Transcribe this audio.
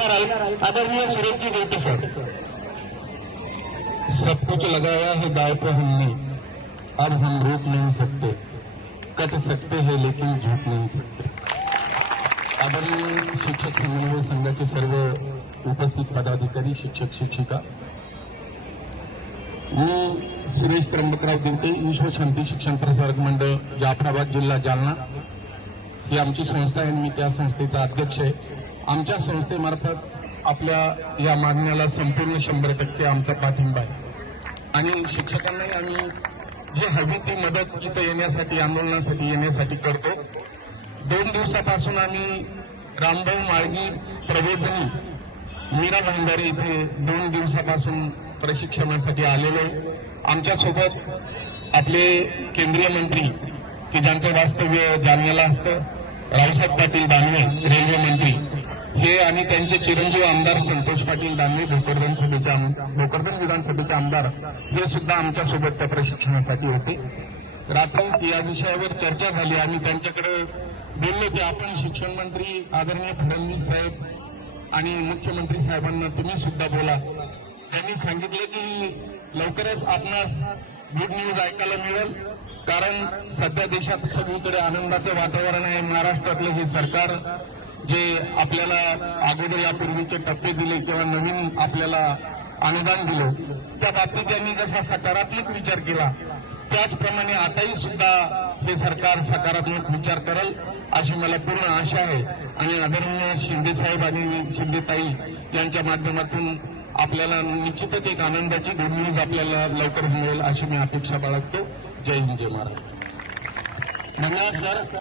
आदरणीय सुरेशजी देवटे सर. सब कुछ लगाया है दाव पे हमने अब हम रोक नहीं सकते. कट सकते हैं लेकिन झूठ नहीं सकते. आदरणीय शिक्षक समन्वय संघाचे सर्व उपस्थित पदाधिकारी शिक्षक शिक्षिका. मी सुरेश त्र्यंबकराव दिवटे ईश्वर शांती शिक्षण प्रसारक मंडळ जाफराबाद जिल्हा जालना. ही आमची संस्था आहे मी त्या संस्थेचा अध्यक्ष आहे. आमच्या संस्थेमार्फत आपल्या या मागण्याला संपूर्ण शंभर टक्के आमचा पाठिंबा आहे. आणि शिक्षकांनाही आम्ही जी हवी ती मदत इथं येण्यासाठी आंदोलनासाठी येण्यासाठी करतो दोन दिवसापासून आम्ही रामभाऊ माळगी प्रबोधिनी मीरा भांडारे इथे दोन दिवसापासून प्रशिक्षणासाठी आलेलो आमच्यासोबत आपले केंद्रीय मंत्री की ज्यांचं वास्तव्य जालन्याला असतं रावसाहेब पाटील दानवे रेल्वे मंत्री. हे आणि त्यांचे चिरंजीव आमदार संतोष पाटील दानवे भोकरदन सभेचे भोकरदन विधानसभेचे आमदार हे सुद्धा आमच्यासोबत त्या प्रशिक्षणासाठी होते. रात्रीच या विषयावर चर्चा झाली आणि त्यांच्याकडे बोललो की आपण शिक्षण मंत्री आदरणीय फडणवीस साहेब आणि मुख्यमंत्री साहेबांना तुम्ही सुद्धा बोला. त्यांनी सांगितलं की लवकरच आपणास गुड न्यूज ऐकायला मिळेल कारण सध्या देशात सगळीकडे आनंदाचं वातावरण आहे. महाराष्ट्रातलं हे सरकार जे आपल्याला अगोदर यापूर्वीचे टप्पे दिले किंवा नवीन आपल्याला अनुदान दिलं त्या बाबतीत त्यांनी जसा सकारात्मक विचार केला त्याचप्रमाणे आताही सुद्धा हे सरकार सकारात्मक विचार करेल अशी मला पूर्ण आशा आहे. आणि आदरणीय शिंदे साहेब आणि शिंदेताई यांच्या माध्यमातून आपल्याला निश्चितच एक आनंदाची गुड न्यूज आपल्याला लवकरच मिळेल अशी मी अपेक्षा बाळगतो. जय हिंद जय महाराज धन्यवाद सर